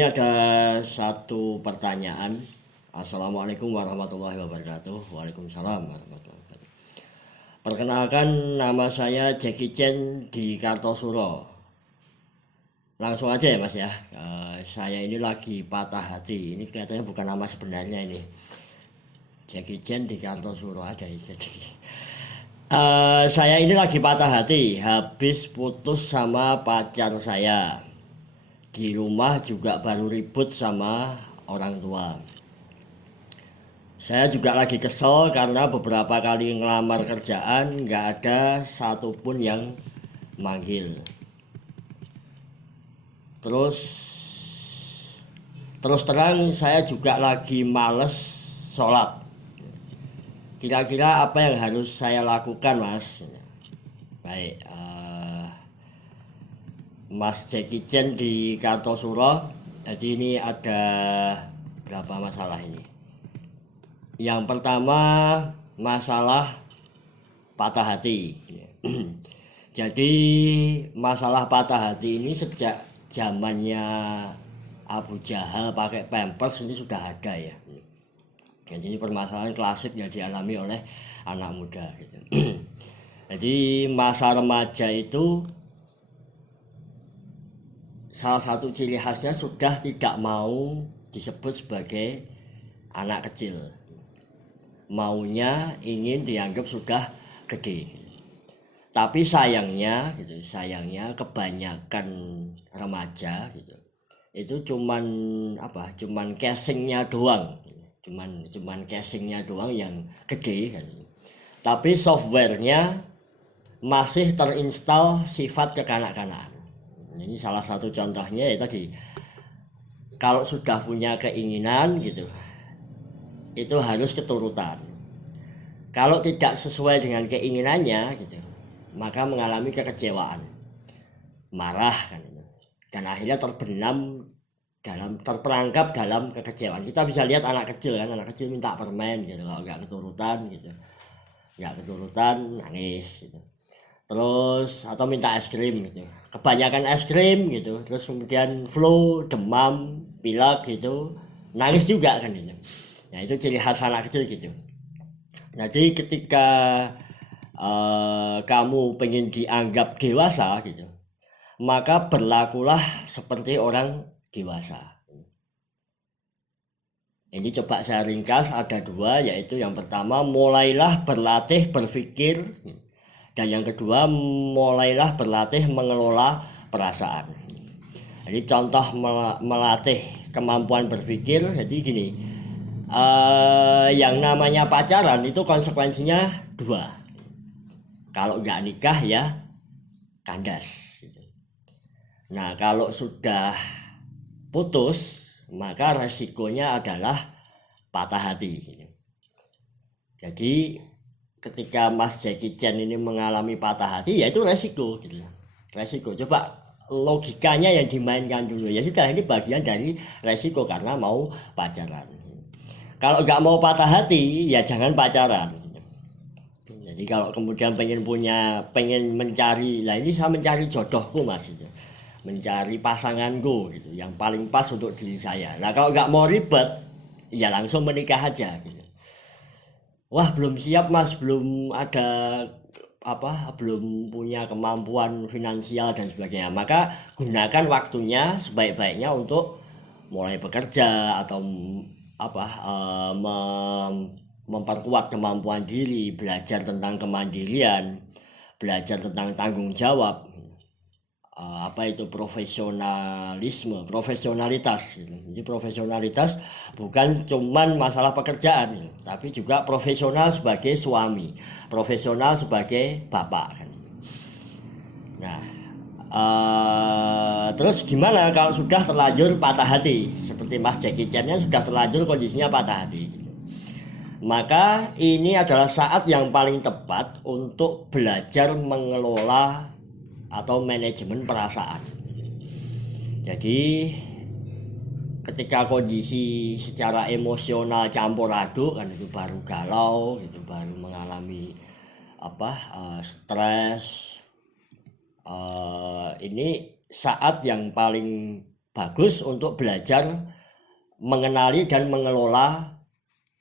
ini ada satu pertanyaan. Assalamualaikum warahmatullahi wabarakatuh. Waalaikumsalam warahmatullahi wabarakatuh. Perkenalkan, nama saya Jackie Chan di Kartosuro. Langsung aja ya Mas ya. Saya ini lagi patah hati. Ini kelihatannya bukan nama sebenarnya ini. Jackie Chan di Kartosuro ada ya. Saya ini lagi patah hati. Habis putus sama pacar saya. Di rumah juga baru ribut sama orang tua. Saya juga lagi kesel karena beberapa kali ngelamar kerjaan nggak ada satupun yang manggil. Terus terus terang saya juga lagi males sholat. Kira-kira apa yang harus saya lakukan, Mas? Baik, Mas Jackie Chan di Kartosuro. Jadi ini ada berapa masalah ini. Yang pertama, masalah patah hati. Jadi masalah patah hati ini sejak zamannya Abu Jahal pakai pampers ini sudah ada ya. Jadi ini permasalahan klasik yang dialami oleh anak muda gitu. Jadi masa remaja itu salah satu ciri khasnya sudah tidak mau disebut sebagai anak kecil. Maunya ingin dianggap sudah gede. Tapi sayangnya kebanyakan remaja gitu. Itu cuman casingnya doang. Cuman casingnya doang yang gede kan. Tapi softwarenya masih terinstall sifat kekanak-kanakan. Ini salah satu contohnya ya tadi. Kalau sudah punya keinginan gitu, itu harus keturutan. Kalau tidak sesuai dengan keinginannya gitu, maka mengalami kekecewaan, marah kan itu. Dan akhirnya terperangkap dalam kekecewaan. Kita bisa lihat anak kecil minta permen gitu, kalau nggak keturutan nangis gitu. Terus atau minta es krim gitu, kebanyakan es krim gitu, terus kemudian flu, demam, pilek gitu, nangis juga kan gitu. Nah itu ciri khas anak kecil gitu. Jadi ketika kamu pengen dianggap dewasa gitu, maka berlakulah seperti orang dewasa. Ini coba saya ringkas, ada dua, yaitu yang pertama mulailah berlatih berpikir, dan yang kedua mulailah berlatih mengelola perasaan. Jadi contoh melatih kemampuan berpikir, jadi gini, yang namanya pacaran itu konsekuensinya dua. Kalau nggak nikah ya kandas. Nah kalau sudah putus, maka resikonya adalah patah hati. Jadi ketika Mas Jackie Chan ini mengalami patah hati, ya itu resiko gitu. Resiko. Coba logikanya yang dimainkan dulu. Ya sudah, ini bagian dari resiko karena mau pacaran. Kalau nggak mau patah hati, ya jangan pacaran. Jadi kalau kemudian pengen mencari, lah ini saya mencari jodohku Mas gitu. Mencari pasanganku gitu, yang paling pas untuk diri saya. Nah kalau nggak mau ribet, ya langsung menikah aja gitu. Wah belum siap Mas, belum punya kemampuan finansial dan sebagainya. Maka gunakan waktunya sebaik-baiknya untuk mulai bekerja atau memperkuat kemampuan diri, belajar tentang kemandirian, belajar tentang tanggung jawab. Profesionalitas. Jadi profesionalitas bukan cuman masalah pekerjaan, tapi juga profesional sebagai suami, profesional sebagai bapak kan. Nah, terus gimana kalau sudah terlanjur patah hati, seperti Mas Jackie Chan sudah terlanjur kondisinya patah hati. Maka ini adalah saat yang paling tepat untuk belajar mengelola atau manajemen perasaan. Jadi ketika kondisi secara emosional campur aduk kan, itu baru galau, itu baru mengalami stres. Ini saat yang paling bagus untuk belajar mengenali dan mengelola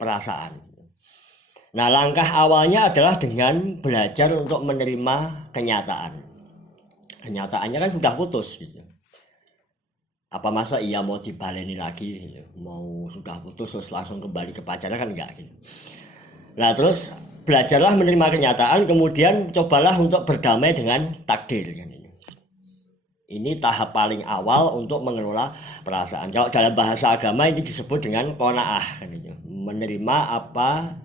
perasaan. Nah, langkah awalnya adalah dengan belajar untuk menerima kenyataan. Kenyataannya kan sudah putus gitu. Apa masa iya mau dibaleni lagi gitu. Mau sudah putus terus langsung kembali ke pacarnya kan enggak gitu. Nah, terus belajarlah menerima kenyataan, kemudian cobalah untuk berdamai dengan takdir kan ini. Ini tahap paling awal untuk mengelola perasaan. Kalau dalam bahasa agama ini disebut dengan qanaah kan itu. Menerima apa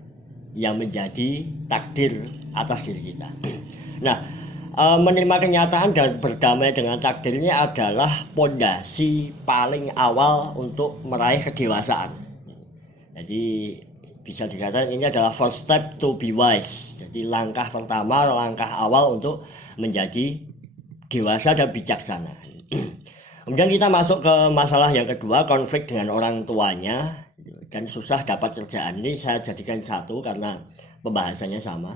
yang menjadi takdir atas diri kita. Nah, menerima kenyataan dan berdamai dengan takdirnya adalah pondasi paling awal untuk meraih kedewasaan. Jadi bisa dikatakan ini adalah first step to be wise. Jadi langkah pertama, langkah awal untuk menjadi dewasa dan bijaksana. Kemudian kita masuk ke masalah yang kedua, konflik dengan orang tuanya dan susah dapat kerjaan. Ini saya jadikan satu karena pembahasannya sama.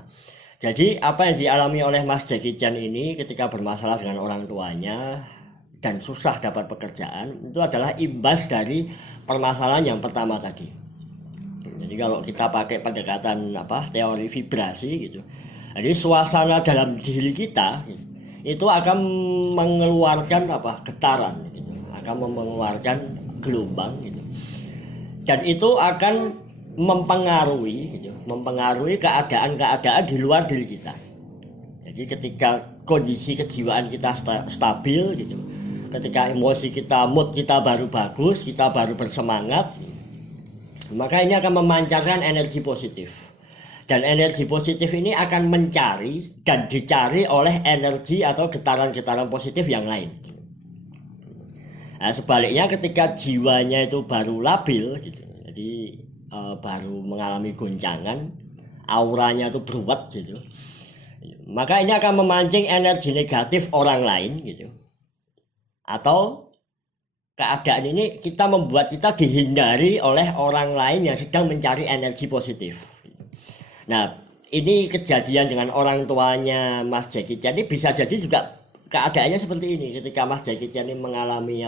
Jadi apa yang dialami oleh Mas Jackie Chan ini ketika bermasalah dengan orang tuanya dan susah dapat pekerjaan itu adalah imbas dari permasalahan yang pertama tadi. Jadi kalau kita pakai pendekatan teori vibrasi gitu. Jadi suasana dalam diri kita itu akan mengeluarkan getaran gitu, akan mengeluarkan gelombang gitu. Dan itu akan mempengaruhi keadaan-keadaan di luar diri kita. Jadi ketika kondisi kejiwaan kita stabil gitu, ketika emosi kita, mood kita baru bagus, kita baru bersemangat, maka ini akan memancarkan energi positif. Dan energi positif ini akan mencari dan dicari oleh energi atau getaran-getaran positif yang lain. Nah, sebaliknya ketika jiwanya itu baru labil gitu, jadi baru mengalami goncangan, auranya itu beruat gitu, maka ini akan memancing energi negatif orang lain gitu. Atau keadaan ini kita membuat kita dihindari oleh orang lain yang sedang mencari energi positif. Nah, ini kejadian dengan orang tuanya Mas Jackie Chan ini bisa jadi juga keadaannya seperti ini ketika Mas Jackie Chan ini mengalami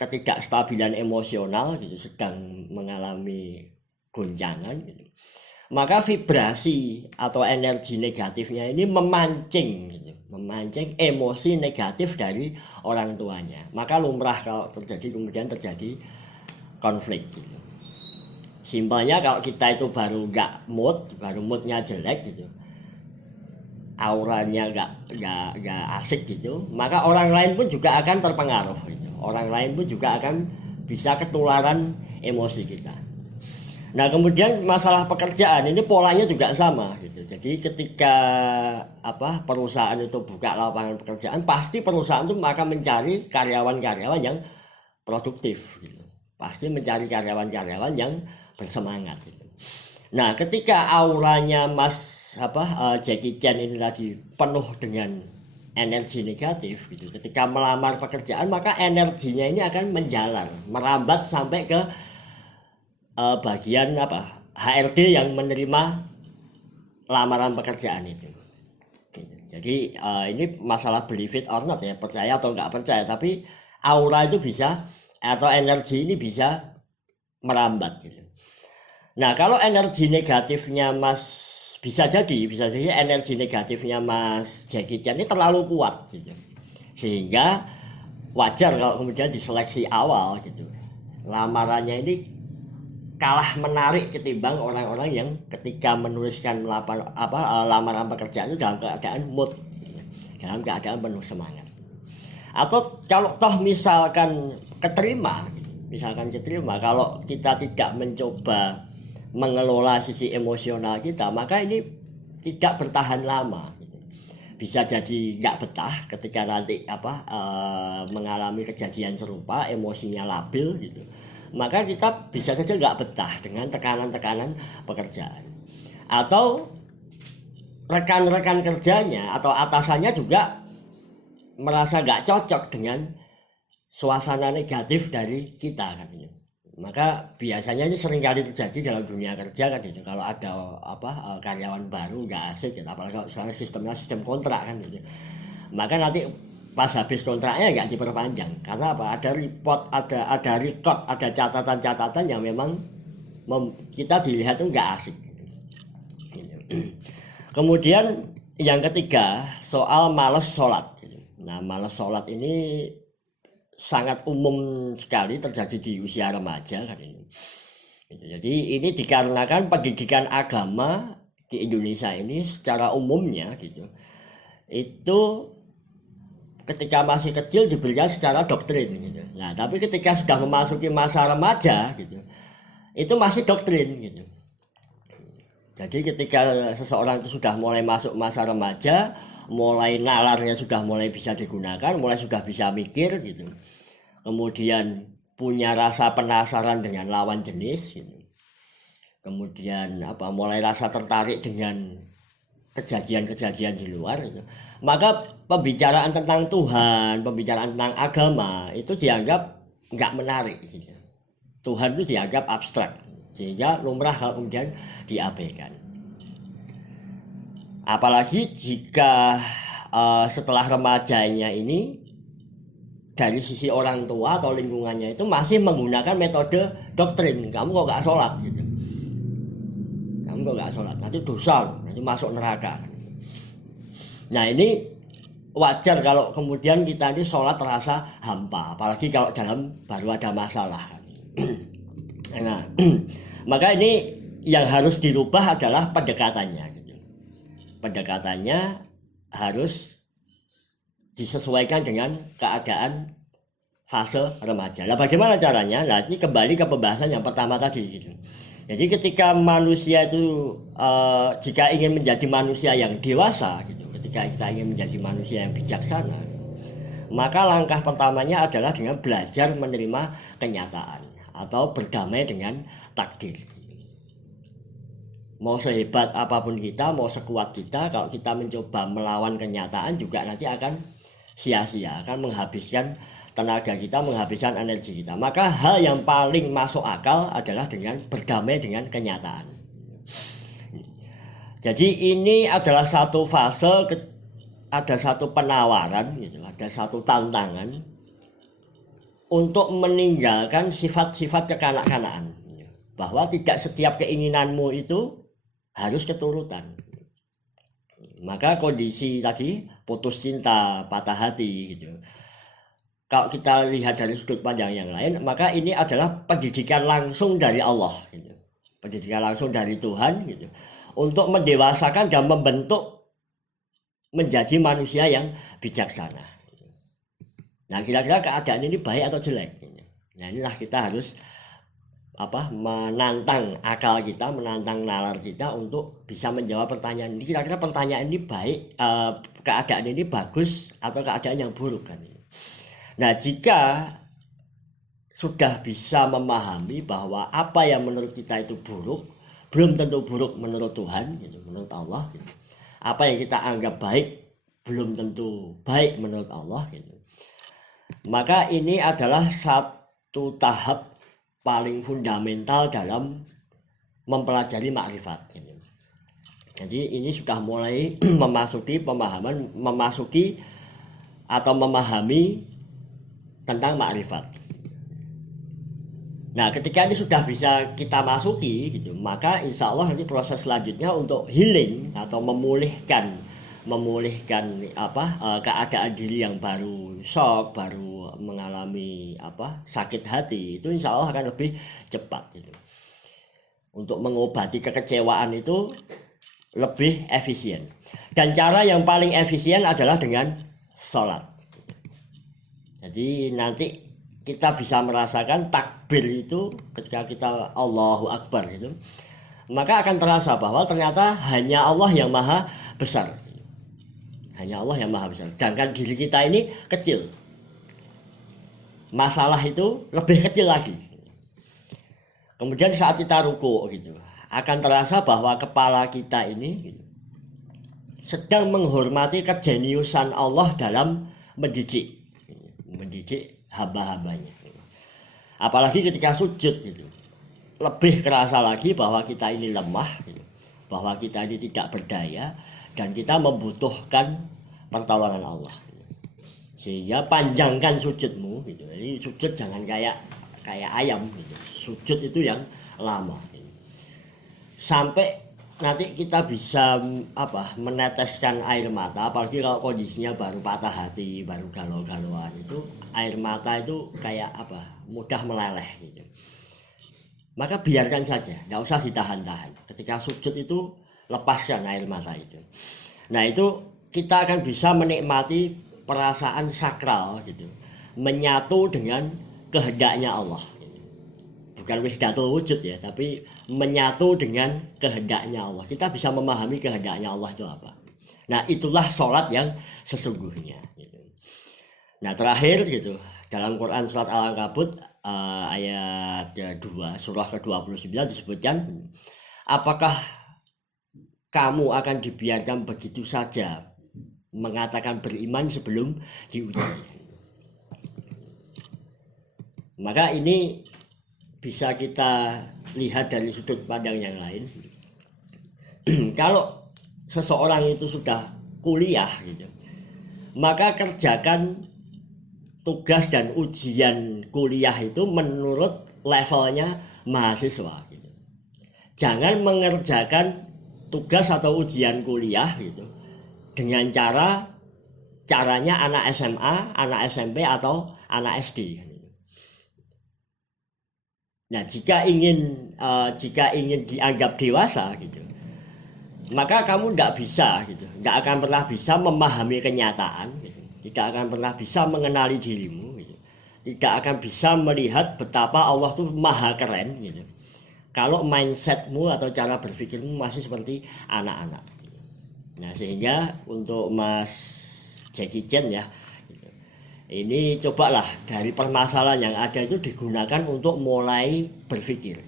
ketidakstabilan emosional gitu, sedang mengalami goncangan gitu. Maka vibrasi atau energi negatifnya ini memancing emosi negatif dari orang tuanya. Maka lumrah kalau kemudian terjadi konflik gitu. Simpelnya kalau kita itu baru moodnya jelek gitu, auranya nggak asik gitu, maka orang lain pun juga akan terpengaruh gitu. Orang lain pun juga akan bisa ketularan emosi kita. Nah, kemudian masalah pekerjaan ini polanya juga sama gitu. Jadi ketika perusahaan itu buka lapangan pekerjaan, pasti perusahaan itu akan mencari karyawan-karyawan yang produktif gitu. Pasti mencari karyawan-karyawan yang bersemangat gitu. Nah, ketika auranya Mas Jackie Chan ini lagi penuh dengan energi negatif gitu. Ketika melamar pekerjaan, maka energinya ini akan menjalar, merambat sampai ke bagian HRD yang menerima lamaran pekerjaan itu. Jadi ini masalah believe it or not ya, percaya atau nggak percaya, tapi aura itu bisa atau energi ini bisa merambat gitu. Nah, kalau energi negatifnya bisa jadi energi negatifnya Mas Jackie Chan ini terlalu kuat gitu. Sehingga wajar kalau kemudian diseleksi awal gitu. Lamarannya ini kalah menarik ketimbang orang-orang yang ketika menuliskan lamaran pekerjaan itu dalam keadaan mood, dalam keadaan penuh semangat. Atau kalau toh misalkan keterima, kalau kita tidak mencoba mengelola sisi emosional kita, maka ini tidak bertahan lama. Bisa jadi nggak betah ketika nanti mengalami kejadian serupa, emosinya labil gitu. Maka kita bisa saja nggak betah dengan tekanan-tekanan pekerjaan. Atau rekan-rekan kerjanya atau atasannya juga merasa nggak cocok dengan suasana negatif dari kita katanya. Maka biasanya ini seringkali terjadi dalam dunia kerja kan gitu. Kalau ada karyawan baru nggak asik gitu, apalagi kalau sistemnya sistem kontrak kan gitu. Maka nanti pas habis kontraknya nggak diperpanjang. Karena apa? Ada report, ada record, ada catatan-catatan yang memang kita dilihat tuh nggak asik. Kemudian yang ketiga, soal malas sholat. Nah, malas sholat ini sangat umum sekali terjadi di usia remaja kan ini. Jadi ini dikarenakan pendidikan agama di Indonesia ini secara umumnya gitu, itu ketika masih kecil diberikan secara doktrin gitu. Nah, tapi ketika sudah memasuki masa remaja gitu, itu masih doktrin gitu. Jadi ketika seseorang itu sudah mulai masuk masa remaja, mulai nalarnya sudah mulai bisa digunakan, mulai sudah bisa mikir gitu. Kemudian punya rasa penasaran dengan lawan jenis gitu. Kemudian mulai rasa tertarik dengan kejadian-kejadian di luar gitu. Maka pembicaraan tentang Tuhan, pembicaraan tentang agama itu dianggap nggak menarik gitu. Tuhan itu dianggap abstrak, sehingga lumrah kalau kemudian diabaikan. Apalagi jika setelah remajanya ini dari sisi orang tua atau lingkungannya itu masih menggunakan metode doktrin, kamu kok nggak sholat gitu, kamu kok nggak sholat, nanti dosa, nanti masuk neraka. Nah ini wajar kalau kemudian kita ini sholat terasa hampa, apalagi kalau dalam baru ada masalah. Nah, maka ini yang harus dirubah adalah pendekatannya gitu. Pendekatannya harus disesuaikan dengan keadaan fase remaja. Nah, bagaimana caranya? Nah, ini kembali ke pembahasan yang pertama tadi gitu. Jadi ketika manusia itu jika ingin menjadi manusia yang dewasa gitu, ketika kita ingin menjadi manusia yang bijaksana, maka langkah pertamanya adalah dengan belajar menerima kenyataan atau berdamai dengan takdir. Mau sehebat apapun kita, mau sekuat kita, kalau kita mencoba melawan kenyataan juga nanti akan sia-sia, akan menghabiskan tenaga kita, menghabiskan energi kita. Maka hal yang paling masuk akal adalah dengan berdamai dengan kenyataan. Jadi ini adalah satu fase, ada satu penawaran, gitu, ada satu tantangan untuk meninggalkan sifat-sifat kekanak-kanakan. Bahwa tidak setiap keinginanmu itu harus keturutan. Maka kondisi tadi putus cinta, patah hati gitu. Kalau kita lihat dari sudut pandang yang lain, maka ini adalah pendidikan langsung dari Allah gitu. Pendidikan langsung dari Tuhan gitu. Untuk mendewasakan dan membentuk menjadi manusia yang bijaksana. Nah, kira-kira keadaan ini baik atau jelek? Nah, inilah kita harus menantang akal kita, menantang nalar kita untuk bisa menjawab pertanyaan ini. Kira-kira pertanyaan ini baik, keadaan ini bagus atau keadaan yang buruk kan? Nah, jika sudah bisa memahami bahwa apa yang menurut kita itu buruk, belum tentu buruk menurut Tuhan, gitu, menurut Allah. Gitu. Apa yang kita anggap baik, belum tentu baik menurut Allah. Gitu. Maka ini adalah satu tahap paling fundamental dalam mempelajari makrifat. Jadi ini sudah mulai memasuki pemahaman, memahami tentang makrifat. Nah, ketika ini sudah bisa kita masuki gitu, maka insya Allah nanti proses selanjutnya untuk healing atau memulihkan keadaan diri yang baru shock, baru mengalami sakit hati, itu insya Allah akan lebih cepat gitu. Untuk mengobati kekecewaan itu lebih efisien, dan cara yang paling efisien adalah dengan sholat. Jadi nanti kita bisa merasakan takbir itu ketika kita Allahu Akbar gitu, maka akan terasa bahwa ternyata hanya Allah yang maha besar. Hanya Allah yang maha besar. Sedangkan diri kita ini kecil. Masalah itu lebih kecil lagi. Kemudian saat kita ruku gitu, akan terasa bahwa kepala kita ini gitu, sedang menghormati kejeniusan Allah dalam mendidik hamba-hambanya. Apalagi ketika sujud gitu, lebih kerasa lagi bahwa kita ini lemah gitu, bahwa kita ini tidak berdaya dan kita membutuhkan pertolongan Allah. Sehingga panjangkan sujudmu gitu. Jadi sujud jangan kayak ayam gitu. Sujud itu yang lama gitu. Sampai nanti kita bisa meneteskan air mata, apalagi kalau kondisinya baru patah hati, baru galau-galauan, itu air mata itu kayak mudah meleleh gitu. Maka biarkan saja, nggak usah ditahan-tahan. Ketika sujud itu lepaskan air mata itu. Nah itu kita akan bisa menikmati perasaan sakral gitu, menyatu dengan kehendaknya Allah. Bukan wahdatul wujud ya, tapi menyatu dengan kehendaknya Allah. Kita bisa memahami kehendaknya Allah itu apa. Nah itulah sholat yang sesungguhnya gitu. Nah terakhir gitu, dalam Quran surat Al-Ankabut ayat 2 surah ke-29 disebutkan, apakah kamu akan dibiarkan begitu saja mengatakan beriman sebelum diuji. Maka ini bisa kita lihat dari sudut pandang yang lain. Kalau seseorang itu sudah kuliah gitu, maka kerjakan tugas dan ujian kuliah itu menurut levelnya mahasiswa gitu. Jangan mengerjakan tugas atau ujian kuliah gitu dengan caranya anak SMA, anak SMP atau anak SD. Nah, jika ingin dianggap dewasa gitu, maka kamu nggak bisa gitu, nggak akan pernah bisa memahami kenyataan, gitu. Tidak akan pernah bisa mengenali dirimu, gitu. Tidak akan bisa melihat betapa Allah tuh maha keren, gitu. Kalau mindsetmu atau cara berpikirmu masih seperti anak-anak. Nah, sehingga untuk Mas Jackie Chan ya, ini cobalah dari permasalahan yang ada itu digunakan untuk mulai berpikir,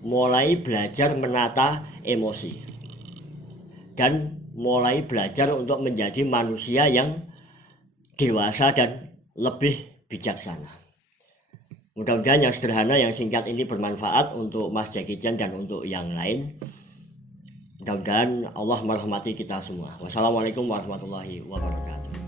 mulai belajar menata emosi, dan mulai belajar untuk menjadi manusia yang dewasa dan lebih bijaksana. Mudah-mudahan yang sederhana, yang singkat ini bermanfaat untuk Mas Jackie Chan dan untuk yang lain. Mudah-mudahan Allah merahmati kita semua. Wassalamualaikum warahmatullahi wabarakatuh.